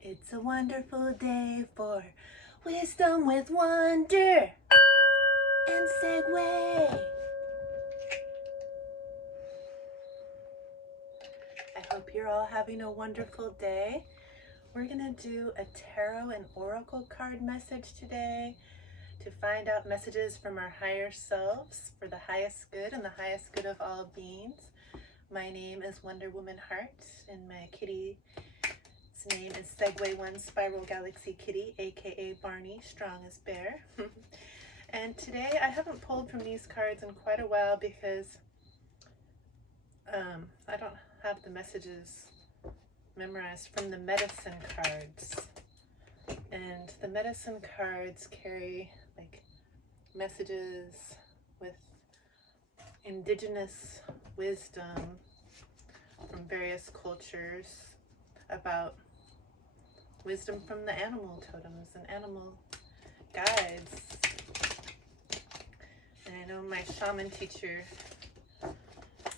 It's a wonderful day for wisdom with wonder and segue. I hope you're all having a wonderful day. We're going to do a tarot and oracle card message today to find out messages from our higher selves for the highest good and the highest good of all beings. My name is Wonder Woman Heart, and my kitty's name is Segway One Spiral Galaxy Kitty, aka Barney, strong as bear. And today I haven't pulled from these cards in quite a while because I don't have the messages memorized from the medicine cards. And the medicine cards carry like messages with indigenous wisdom from various cultures about wisdom from the animal totems and animal guides. And I know my shaman teacher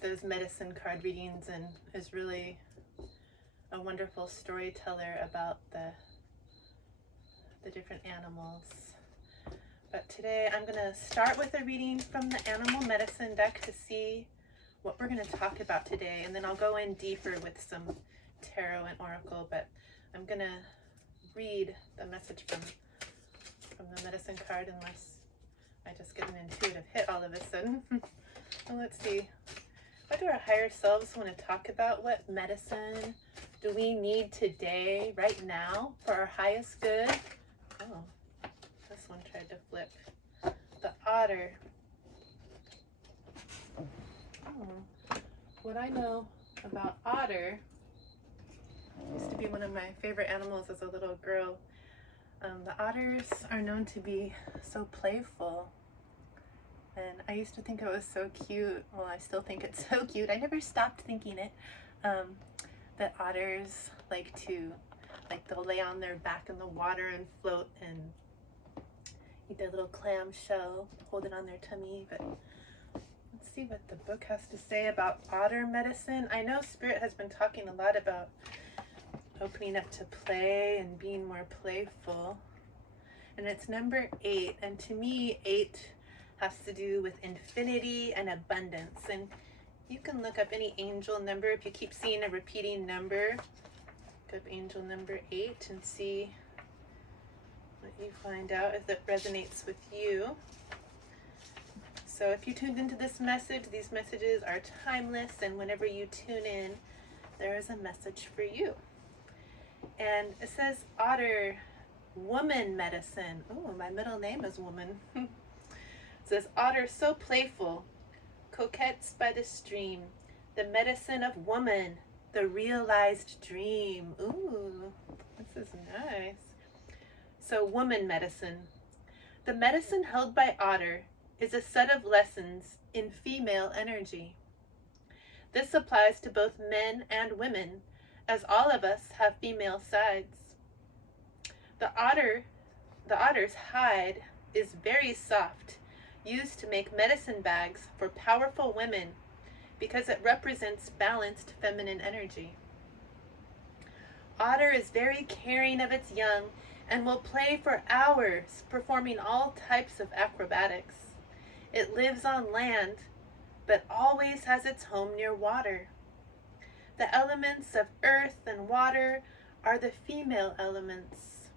does medicine card readings and is really a wonderful storyteller about the different animals. But today I'm going to start with a reading from the animal medicine deck to see what we're going to talk about today, and then I'll go in deeper with some tarot and oracle. But I'm going to read the message from the medicine card unless I just get an intuitive hit all of a sudden. Well, let's see. What do our higher selves want to talk about? What medicine do we need today, right now, for our highest good? Oh, this one tried to flip. The otter. Oh, what I know about otter, used to be one of my favorite animals as a little girl. The otters are known to be so playful. And I used to think it was so cute. Well, I still think it's so cute. I never stopped thinking it. That otters they'll lay on their back in the water and float and eat their little clam shell, hold it on their tummy. But let's see what the book has to say about otter medicine. I know Spirit has been talking a lot about opening up to play and being more playful. And it's number 8. And to me, 8 has to do with infinity and abundance. And you can look up any angel number if you keep seeing a repeating number. Look up angel number 8 and see what you find out, if it resonates with you. So if you tuned into this message, these messages are timeless, and whenever you tune in, there is a message for you. And it says otter, woman medicine. Oh, my middle name is Woman. It says otter so playful, croquettes by the stream, the medicine of woman, the realized dream. Ooh, this is nice. So woman medicine. The medicine held by otter is a set of lessons in female energy. This applies to both men and women, as all of us have female sides. The otter's hide is very soft, used to make medicine bags for powerful women because it represents balanced feminine energy. Otter is very caring of its young and will play for hours, performing all types of acrobatics. It lives on land, but always has its home near water. The elements of earth and water are the female elements.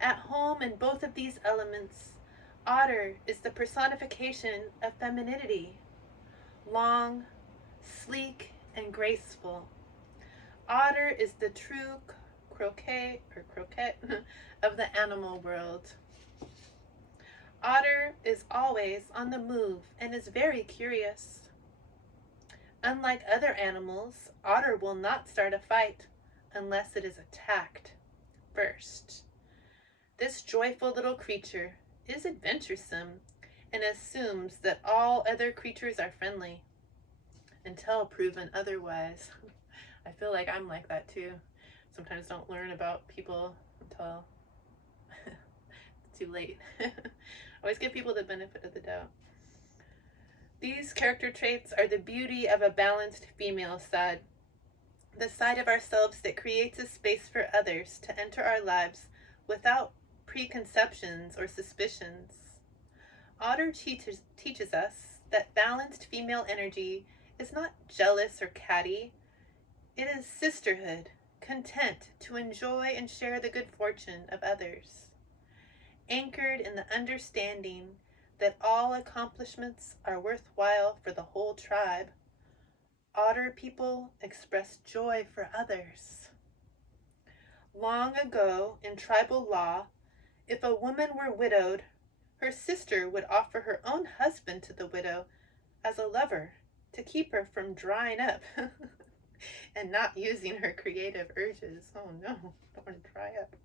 At home in both of these elements, otter is the personification of femininity, long, sleek, and graceful. Otter is the true croquette of the animal world. Otter is always on the move and is very curious. Unlike other animals, otter will not start a fight unless it is attacked first. This joyful little creature is adventuresome and assumes that all other creatures are friendly until proven otherwise. I feel like I'm like that too. Sometimes don't learn about people until it's too late. Always give people the benefit of the doubt. These character traits are the beauty of a balanced female side. the side of ourselves that creates a space for others to enter our lives without preconceptions or suspicions. Otter teaches us that balanced female energy is not jealous or catty. It is sisterhood, content to enjoy and share the good fortune of others, anchored in the understanding that all accomplishments are worthwhile for the whole tribe. Otter people express joy for others. Long ago, in tribal law, if a woman were widowed, her sister would offer her own husband to the widow as a lover to keep her from drying up and not using her creative urges. Oh no, don't want to dry up.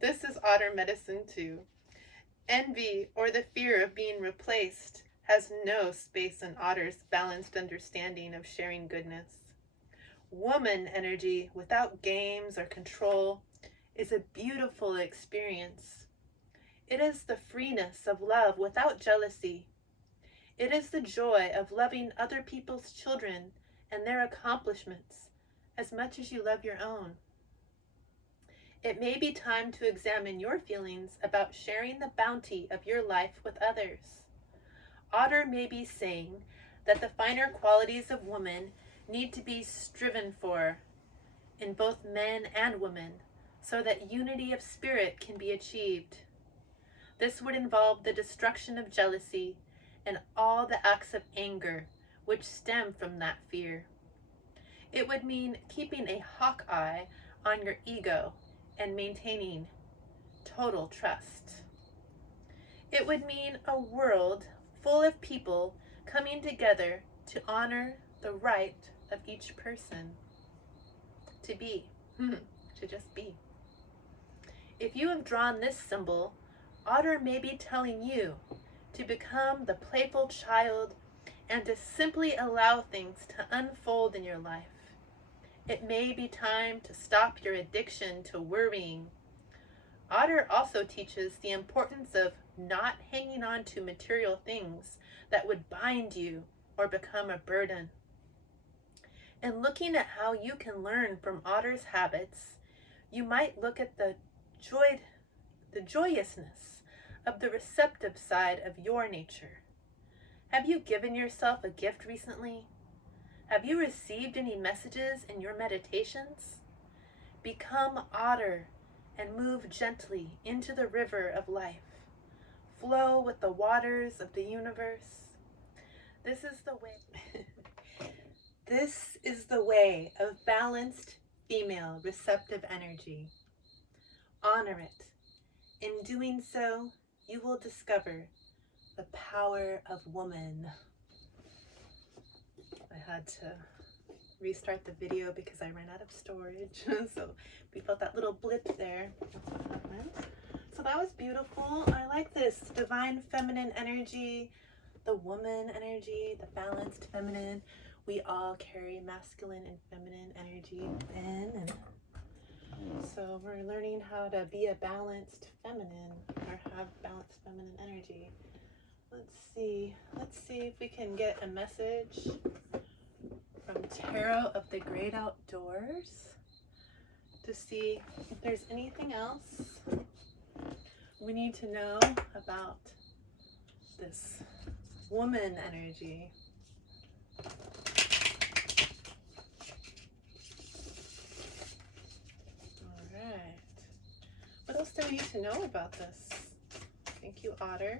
This is otter medicine too. Envy or the fear of being replaced has no space in Otter's balanced understanding of sharing goodness. Woman energy without games or control is a beautiful experience. It is the freeness of love without jealousy. It is the joy of loving other people's children and their accomplishments as much as you love your own. It may be time to examine your feelings about sharing the bounty of your life with others. Otter may be saying that the finer qualities of woman need to be striven for in both men and women so that unity of spirit can be achieved. This would involve the destruction of jealousy and all the acts of anger which stem from that fear. It would mean keeping a hawk eye on your ego and maintaining total trust. It would mean a world full of people coming together to honor the right of each person to be, to just be. If you have drawn this symbol, Otter may be telling you to become the playful child and to simply allow things to unfold in your life. It may be time to stop your addiction to worrying. Otter also teaches the importance of not hanging on to material things that would bind you or become a burden. And looking at how you can learn from Otter's habits, you might look at the joyousness of the receptive side of your nature. Have you given yourself a gift recently? Have you received any messages in your meditations? Become Otter and move gently into the river of life. Flow with the waters of the universe. This is the way. This is the way of balanced female receptive energy. Honor it. In doing so, you will discover the power of woman. I had to restart the video because I ran out of storage. So we felt that little blip there. So that was beautiful. I like this divine feminine energy, the woman energy, the balanced feminine. We all carry masculine and feminine energy within. And so we're learning how to be a balanced feminine or have balanced feminine energy. Let's see if we can get a message from Tarot of the Great Outdoors to see if there's anything else we need to know about this woman energy. All right. What else do we need to know about this? Thank you, Otter.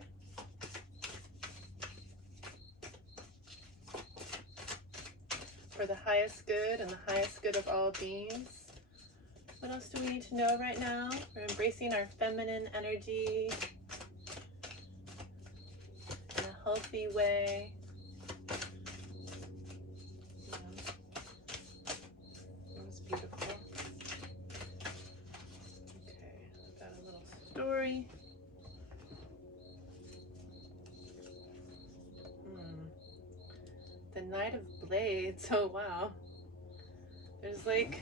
For the highest good and the highest good of all beings. What else do we need to know right now? We're embracing our feminine energy in a healthy way. That was beautiful. Okay, I've got a little story. The Knight of Blades. Oh wow. There's like,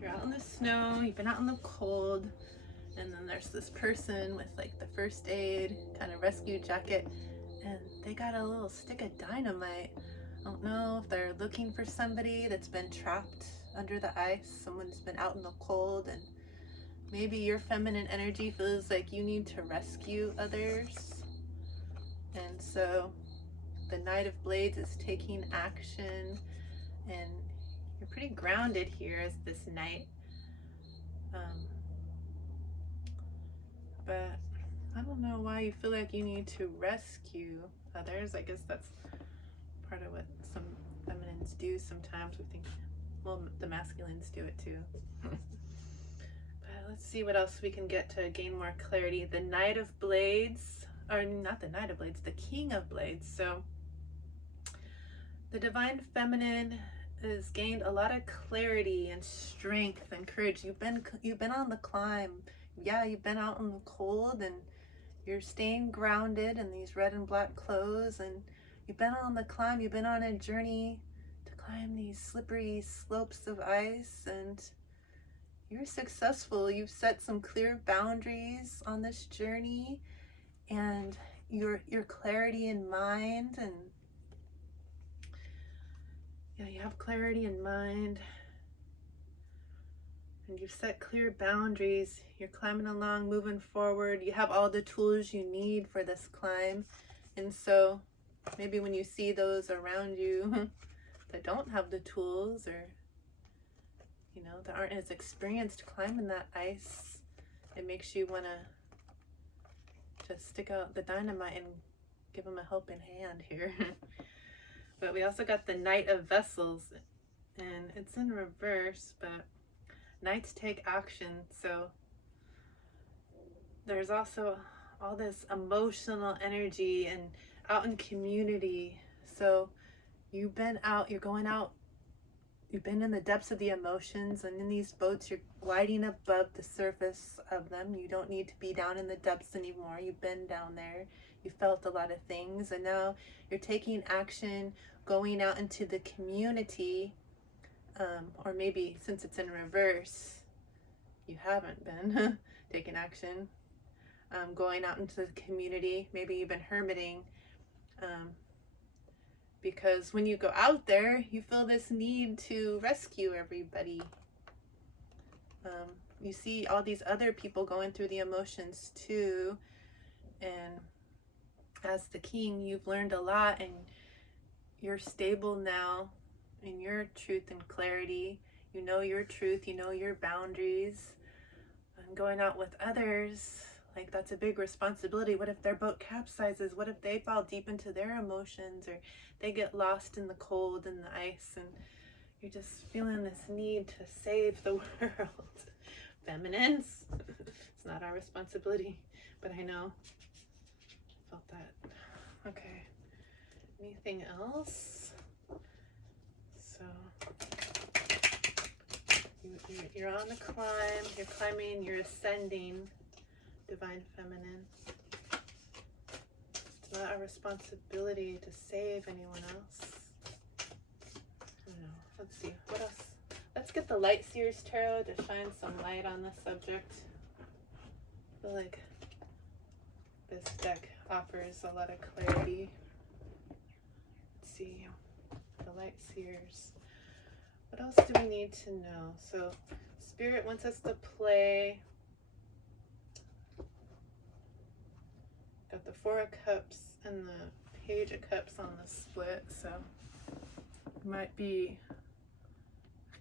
you're out in the snow, you've been out in the cold, and then there's this person with like the first aid kind of rescue jacket, and they got a little stick of dynamite. I don't know if they're looking for somebody that's been trapped under the ice. Someone's been out in the cold, and maybe your feminine energy feels like you need to rescue others. And so the Knight of Blades is taking action, and you're pretty grounded here as this knight. But I don't know why you feel like you need to rescue others. I guess that's part of what some feminines do sometimes. We think, well, the masculines do it too. But let's see what else we can get to gain more clarity. The Knight of Blades, or not the Knight of Blades, the King of Blades. So the divine feminine has gained a lot of clarity and strength and courage. You've been on the climb. Yeah, you've been out in the cold, and you're staying grounded in these red and black clothes, and you've been on the climb. You've been on a journey to climb these slippery slopes of ice, and you're successful. You've set some clear boundaries on this journey, and your clarity in mind, and yeah, you have clarity in mind, and you've set clear boundaries. You're climbing along, moving forward. You have all the tools you need for this climb. And so maybe when you see those around you that don't have the tools, or that aren't as experienced climbing that ice, it makes you want to just stick out the dynamite and give them a helping hand here. But we also got the Knight of Vessels, and it's in reverse, but knights take action. So there's also all this emotional energy and out in community. So you've been out, you're going out, you've been in the depths of the emotions, and in these boats, you're gliding above the surface of them. You don't need to be down in the depths anymore. You've been down there. You felt a lot of things, and now you're taking action, going out into the community, or maybe since it's in reverse, you haven't been taking action, going out into the community. Maybe you've been hermiting, because when you go out there, you feel this need to rescue everybody. You see all these other people going through the emotions too, and as the king, you've learned a lot, and you're stable now in your truth and clarity. You know your truth, you know your boundaries. And going out with others, like, that's a big responsibility. What if their boat capsizes? What if they fall deep into their emotions, or they get lost in the cold and the ice, and you're just feeling this need to save the world? Feminines, it's not our responsibility, but I know. I felt that. Okay. Anything else? So you're on the climb, you're climbing, you're ascending, divine feminine. It's not our responsibility to save anyone else. I don't know. Let's see, what else? Let's get the Light Seers Tarot to shine some light on this subject. I feel like this deck offers a lot of clarity. Let's see, the Light Seers. What else do we need to know? So Spirit wants us to play. Got the Four of Cups and the Page of Cups on the split, so you might be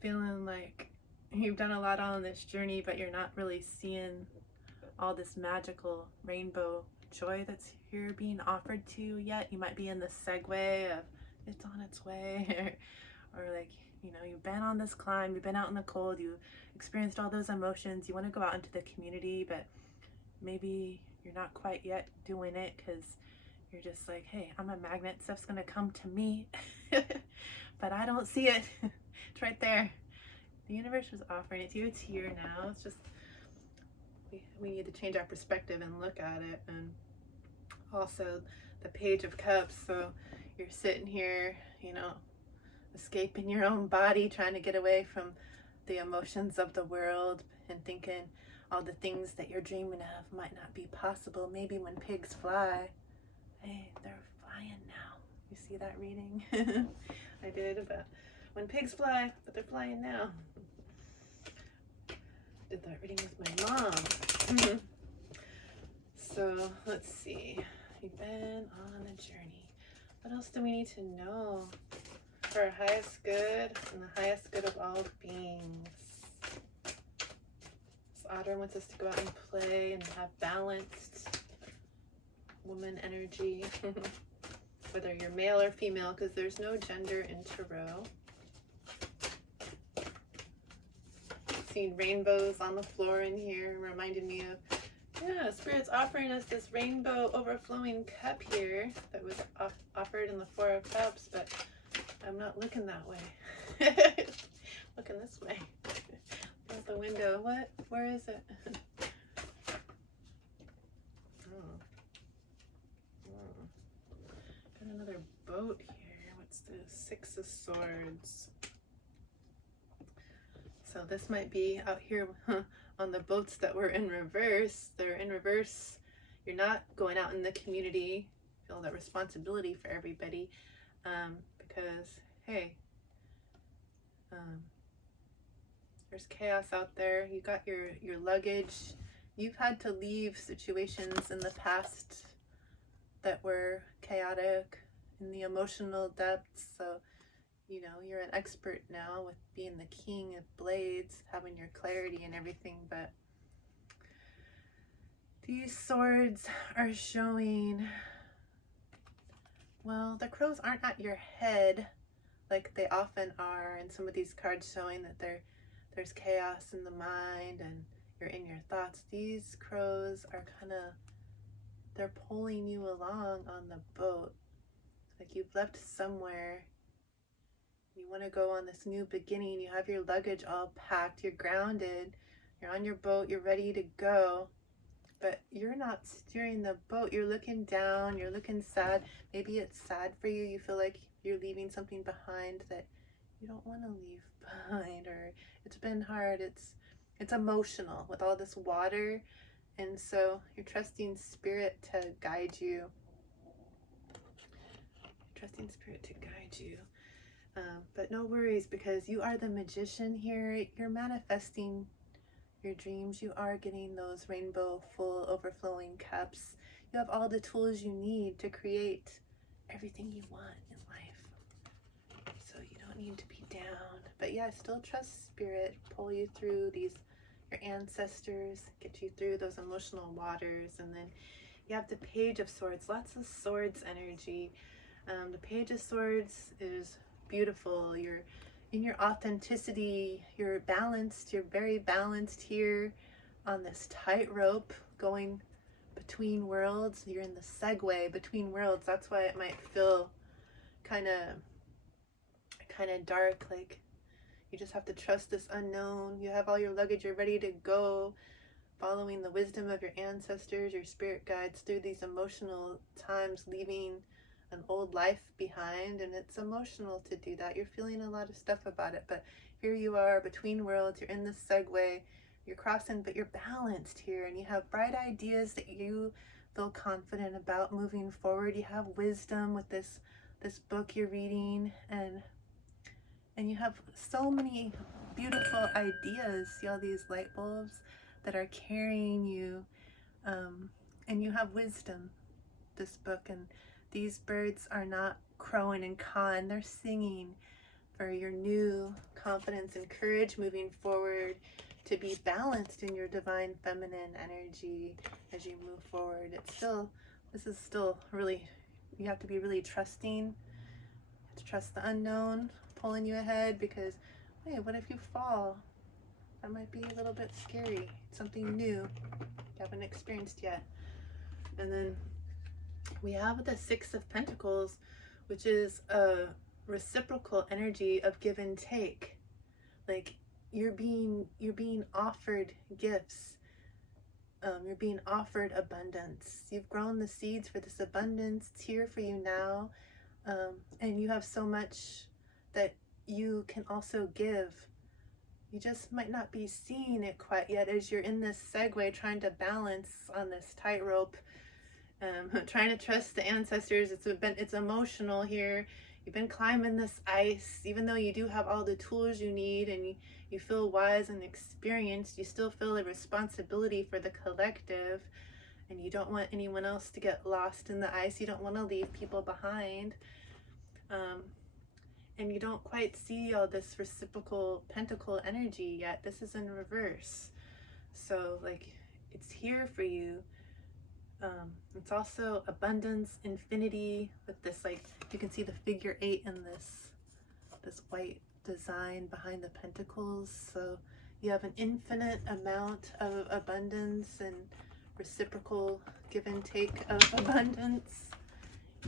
feeling like you've done a lot on this journey, but you're not really seeing all this magical rainbow joy that's here being offered to you yet. You might be in the segue of it's on its way, or like, you've been on this climb, you've been out in the cold, you experienced all those emotions, you want to go out into the community, but maybe you're not quite yet doing it because you're just like, hey, I'm a magnet, stuff's gonna come to me. But I don't see it. It's right there. The universe was offering it to you. It's here now. It's just we need to change our perspective and look at it. And also the Page of Cups. So you're sitting here, escaping your own body, trying to get away from the emotions of the world, and thinking all the things that you're dreaming of might not be possible. Maybe when pigs fly, hey, they're flying now. You see that reading? I did, but when pigs fly, but they're flying now. Did that reading with my mom. So let's see. We've been on a journey. What else do we need to know for our highest good and the highest good of all beings? This Otter wants us to go out and play and have balanced woman energy. Whether you're male or female, because there's no gender in tarot. Seeing rainbows on the floor in here reminded me of, yeah, Spirit's offering us this rainbow overflowing cup here that was offered in the Four of Cups, but I'm not looking that way. Looking this way. Out the window. What? Where is it? Got another boat here. What's this? Six of Swords. So this might be out here on the boats that were in reverse. They're in reverse. You're not going out in the community. Feel that responsibility for everybody. Because, hey, there's chaos out there. You got your luggage. You've had to leave situations in the past that were chaotic in the emotional depths. So, you know, you're an expert now with being the king of blades, having your clarity and everything, but these swords are showing, well, the crows aren't at your head like they often are in some of these cards, showing that there's chaos in the mind and you're in your thoughts. These crows are kind of, they're pulling you along on the boat. Like you've left somewhere. You want to go on this new beginning. You have your luggage all packed. You're grounded. You're on your boat. You're ready to go. But you're not steering the boat. You're looking down. You're looking sad. Maybe it's sad for you. You feel like you're leaving something behind that you don't want to leave behind. Or it's been hard. It's emotional with all this water. And so you're trusting Spirit to guide you. Trusting Spirit to guide you. But no worries, because you are the magician here. You're manifesting your dreams. You are getting those rainbow full overflowing cups. You have all the tools you need to create everything you want in life. So you don't need to be down. But yeah, still trust Spirit. Pull you through your ancestors, get you through those emotional waters. And then you have the Page of Swords, lots of swords energy. The Page of Swords is beautiful. You're in your authenticity. You're balanced. You're very balanced here on this tightrope going between worlds. You're in the segue between worlds. That's why it might feel kind of dark, like you just have to trust this unknown. You have all your luggage. You're ready to go, following the wisdom of your ancestors, your spirit guides through these emotional times, leaving an old life behind. And it's emotional to do that. You're feeling a lot of stuff about it, but here you are between worlds. You're in this segue. You're crossing, but you're balanced here, and you have bright ideas that you feel confident about moving forward. You have wisdom with this book you're reading, and you have so many beautiful ideas. See all these light bulbs that are carrying you, and you have wisdom, this book. And these birds are not crowing and cawing, they're singing for your new confidence and courage moving forward, to be balanced in your divine feminine energy as you move forward. This is still really, you have to be really trusting. You have to trust the unknown pulling you ahead, because hey, what if you fall? That might be a little bit scary. Something new you haven't experienced yet. And then we have the Six of Pentacles, which is a reciprocal energy of give and take. Like you're being offered gifts. You're being offered abundance. You've grown the seeds for this abundance. It's here for you now. And you have so much that you can also give. You just might not be seeing it quite yet as you're in this segue, trying to balance on this tightrope, trying to trust the ancestors. It's emotional here. You've been climbing this ice. Even though you do have all the tools you need and you feel wise and experienced, you still feel a responsibility for the collective, and you don't want anyone else to get lost in the ice. You don't want to leave people behind. And you don't quite see all this reciprocal pentacle energy yet. This is in reverse. So like, it's here for you. It's also abundance, infinity, with this, like, you can see the figure 8 in this white design behind the pentacles. So you have an infinite amount of abundance and reciprocal give and take of abundance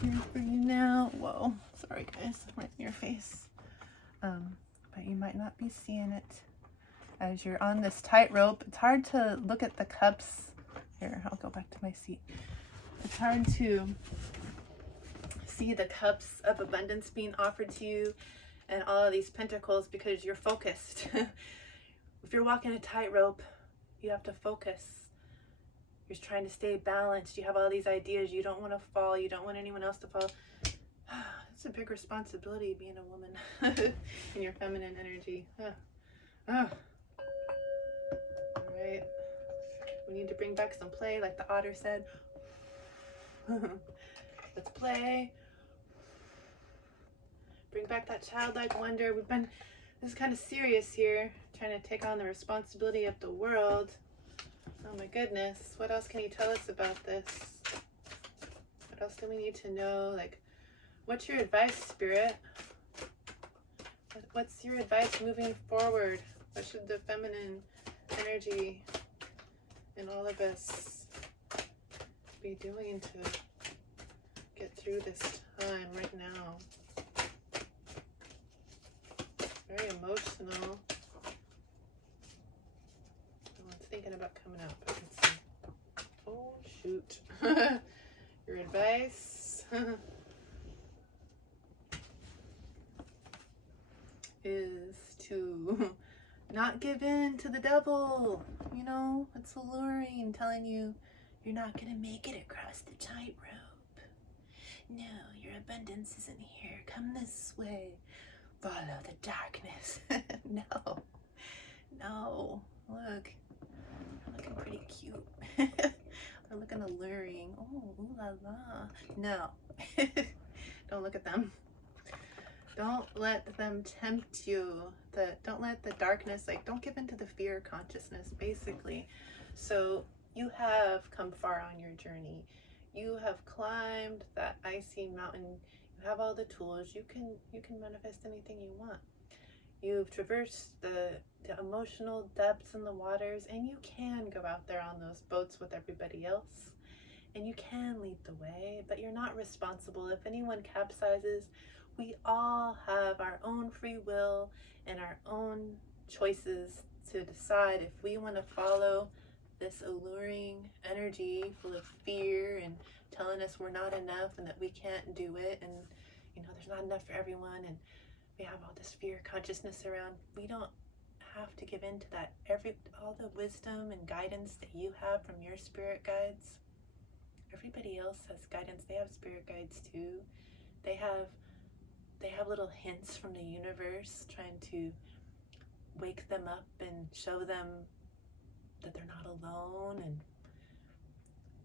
here for you now. Whoa, sorry guys, right in your face. But you might not be seeing it as you're on this tightrope. It's hard to look at the cups. Here, I'll go back to my seat. It's hard to see the cups of abundance being offered to you and all of these pentacles because you're focused. If you're walking a tightrope, you have to focus. You're trying to stay balanced. You have all these ideas. You don't want to fall. You don't want anyone else to fall. It's a big responsibility being a woman in your feminine energy. All right. We need to bring back some play, like the Otter said. Let's play. Bring back that childlike wonder. This is kind of serious here, trying to take on the responsibility of the world. Oh my goodness. What else can you tell us about this? What else do we need to know? Like, what's your advice, Spirit? What's your advice moving forward? What should the feminine energy in all of us be doing to get through this time right now? Very emotional. Someone's thinking about coming out, but let's see. Oh shoot. Your advice is to not give in to the devil. You know, it's alluring, telling you you're not gonna make it across the tightrope. No, your abundance isn't here. Come this way. Follow the darkness. No. Look, you're looking pretty cute. They're looking alluring. Oh, ooh la la. No. Don't look at them. Don't let them tempt you. Don't let the darkness, like, don't give into the fear consciousness, basically. So you have come far on your journey. You have climbed that icy mountain. You have all the tools. You can manifest anything you want. You've traversed the emotional depths in the waters, and you can go out there on those boats with everybody else, and you can lead the way, but you're not responsible. If anyone capsizes, we all have our own free will and our own choices to decide if we want to follow this alluring energy full of fear and telling us we're not enough and that we can't do it, and you know, there's not enough for everyone, and we have all this fear consciousness around. We don't have to give in to that. All the wisdom and guidance that you have from your spirit guides, everybody else has guidance. They have spirit guides too. They have little hints from the universe trying to wake them up and show them that they're not alone, and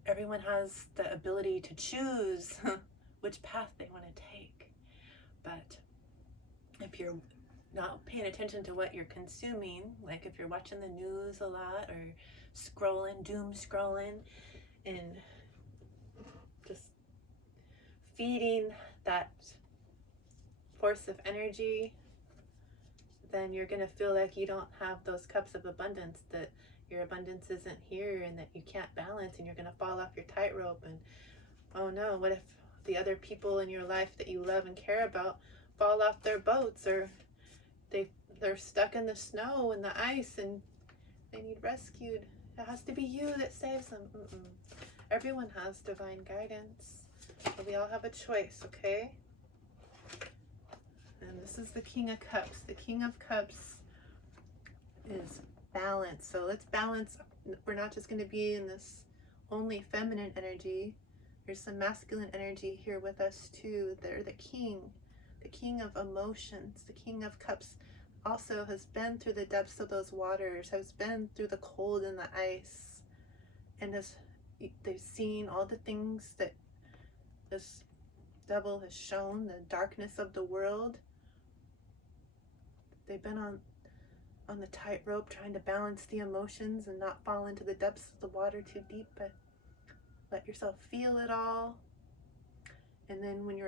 everyone has the ability to choose which path they want to take. But if you're not paying attention to what you're consuming, like if you're watching the news a lot or scrolling, doom scrolling, and just feeding that force of energy, then you're going to feel like you don't have those cups of abundance, that your abundance isn't here, and that you can't balance, and you're going to fall off your tightrope. And oh no, what if the other people in your life that you love and care about fall off their boats, or they're stuck in the snow and the ice and they need rescued? It has to be you that saves them. Everyone has divine guidance, but we all have a choice, okay? And this is the King of Cups. The King of Cups is balance. So let's balance. We're not just going to be in this only feminine energy. There's some masculine energy here with us too. They're the king the king of emotions, the king of cups, also has been through the depths of those waters, has been through the cold and the ice, and they've seen all the things that this devil has shown, the darkness of the world. They've been on the tightrope trying to balance the emotions and not fall into the depths of the water too deep, but let yourself feel it all. And then when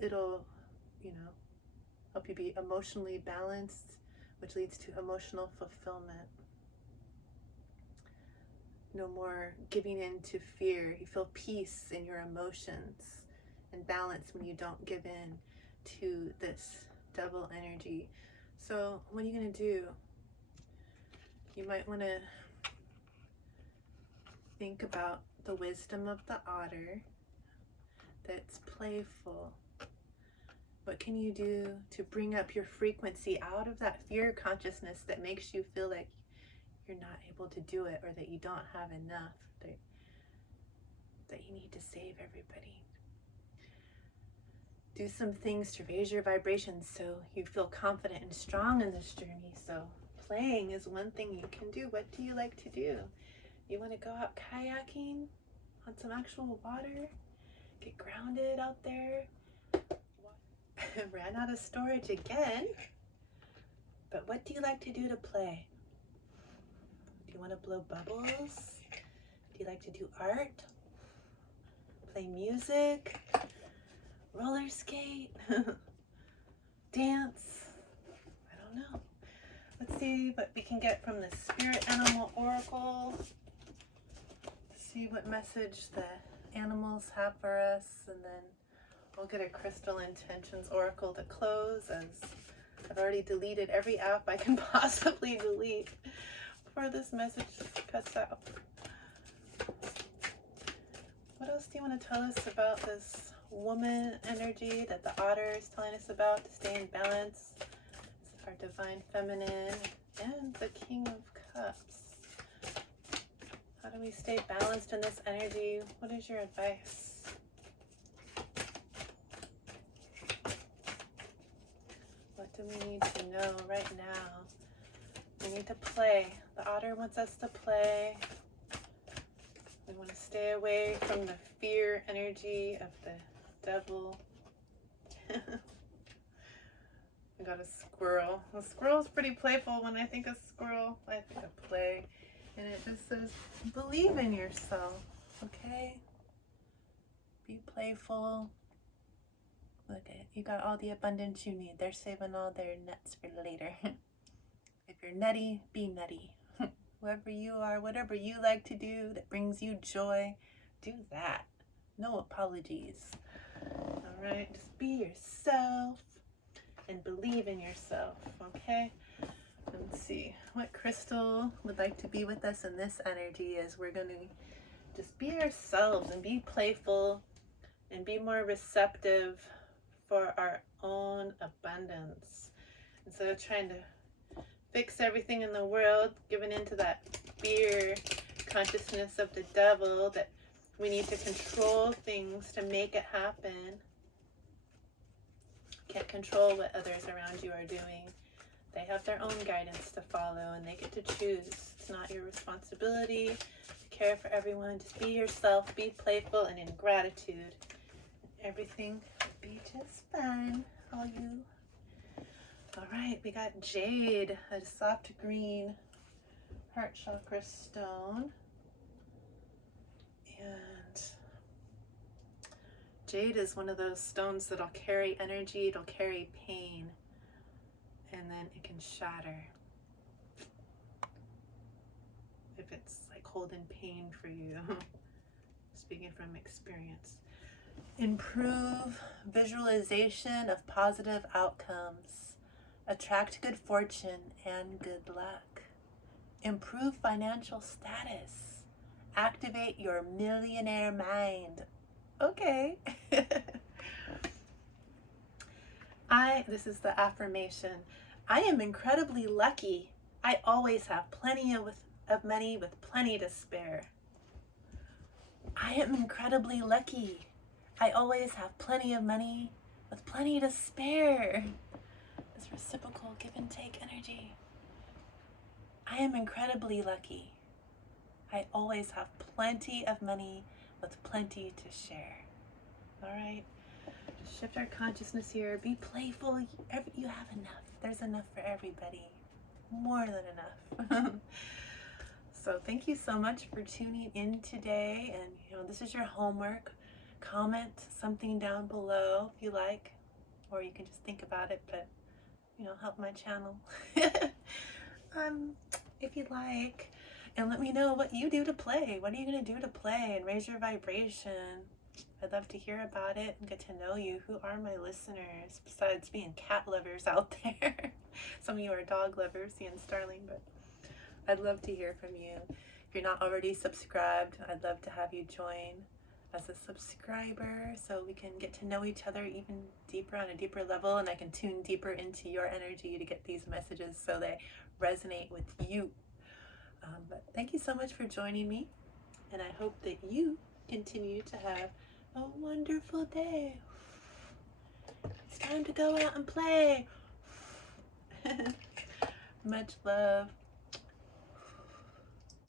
it'll, help you be emotionally balanced, which leads to emotional fulfillment. No more giving in to fear. You feel peace in your emotions and balance when you don't give in to this devil energy. So what are you going to do? You might want to think about the wisdom of the otter that's playful. What can you do to bring up your frequency out of that fear consciousness that makes you feel like you're not able to do it, or that you don't have enough, that you need to save everybody? Do some things to raise your vibration so you feel confident and strong in this journey. So playing is one thing you can do. What do you like to do? You want to go out kayaking on some actual water? Get grounded out there? Ran out of storage again. But what do you like to do to play? Do you want to blow bubbles? Do you like to do art? Play music? Roller skate? Dance? I don't know. Let's see what we can get from the Spirit Animal Oracle. See what message the animals have for us, and then we'll get a Crystal Intentions Oracle to close, as I've already deleted every app I can possibly delete before this message cuts out. What else do you want to tell us about this woman energy that the otter is telling us about to stay in balance? It's our divine feminine and the King of Cups. How do we stay balanced in this energy? What is your advice? What do we need to know right now? We need to play. The otter wants us to play. We want to stay away from the fear energy of the devil. We got a squirrel. A squirrel's pretty playful. When I think of squirrel, I think of play. And it just says, believe in yourself, okay? Be playful. Look, you got all the abundance you need. They're saving all their nuts for later. If you're nutty, be nutty. Whoever you are, whatever you like to do that brings you joy, do that. No apologies. All right, just be yourself and believe in yourself, okay? Let's see, what crystal would like to be with us in this energy as we're going to just be ourselves and be playful and be more receptive for our own abundance. Instead of trying to fix everything in the world, giving into that fear consciousness of the devil that we need to control things to make it happen. Can't control what others around you are doing. They have their own guidance to follow and they get to choose. It's not your responsibility to care for everyone. Just be yourself, be playful, and in gratitude. Everything will be just fine. All you. All right, we got jade, a soft green heart chakra stone. And jade is one of those stones that'll carry energy, it'll carry pain, and then it can shatter if it's like holding pain for you. Speaking from experience. Improve visualization of positive outcomes. Attract good fortune and good luck. Improve financial status. Activate your millionaire mind. Okay. This is the affirmation. I am incredibly lucky. I always have plenty of money with plenty to spare. I am incredibly lucky. I always have plenty of money with with plenty to spare. This reciprocal give and take energy. I am incredibly lucky. I always have plenty of money with plenty to share. All right? Shift our consciousness here. Be playful. You have enough. There's enough for everybody. More than enough. So thank you so much for tuning in today. And this is your homework. Comment something down below if you like, or you can just think about it, but help my channel if you like, and let me know what you do to play. What are you gonna do to play and raise your vibration? I'd love to hear about it and get to know you. Who are my listeners besides being cat lovers out there? Some of you are dog lovers, seeing Starling, but I'd love to hear from you. If you're not already subscribed, I'd love to have you join as a subscriber so we can get to know each other even deeper on a deeper level, and I can tune deeper into your energy to get these messages so they resonate with you. But thank you so much for joining me, and I hope that you continue to have a wonderful day. It's time to go out and play. Much love.